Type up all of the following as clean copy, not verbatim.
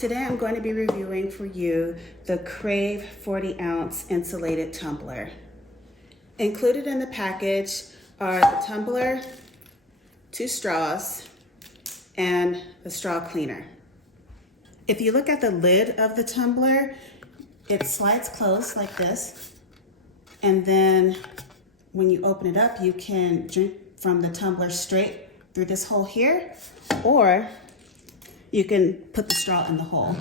Today I'm going to be reviewing for you the Crave 40-ounce insulated tumbler. Included in the package are the tumbler, 2 straws, and the straw cleaner. If you look at the lid of the tumbler, it slides closed like this, and then when you open it up, you can drink from the tumbler straight through this hole here, or you can put the straw in the hole.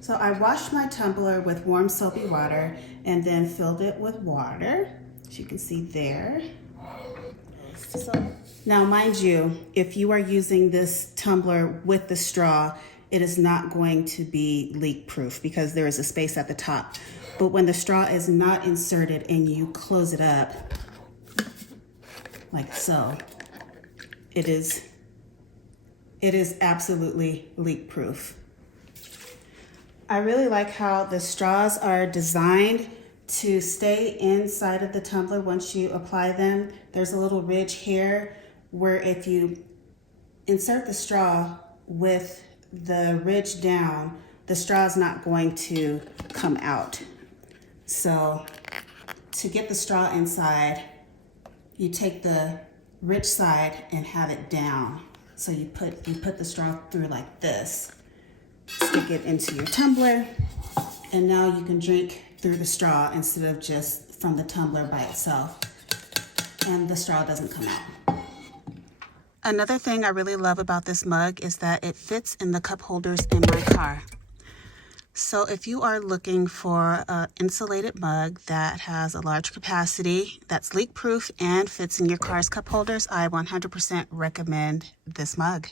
So I washed my tumbler with warm soapy water and then filled it with water, as you can see there. Now mind you, if you are using this tumbler with the straw, it is not going to be leak proof because there is a space at the top. But when the straw is not inserted and you close it up, like so, it is absolutely leak proof. I really like how the straws are designed to stay inside of the tumbler once you apply them. There's a little ridge here where if you insert the straw with the ridge down, the straw is not going to come out. So to get the straw inside, you take the ridge side and have it down. So you put the straw through like this, stick it into your tumbler, and now you can drink through the straw instead of just from the tumbler by itself, and the straw doesn't come out. Another thing I really love about this mug is that it fits in the cup holders in my car. So if you are looking for an insulated mug that has a large capacity, that's leak proof and fits in your car's cup holders, I 100% recommend this mug.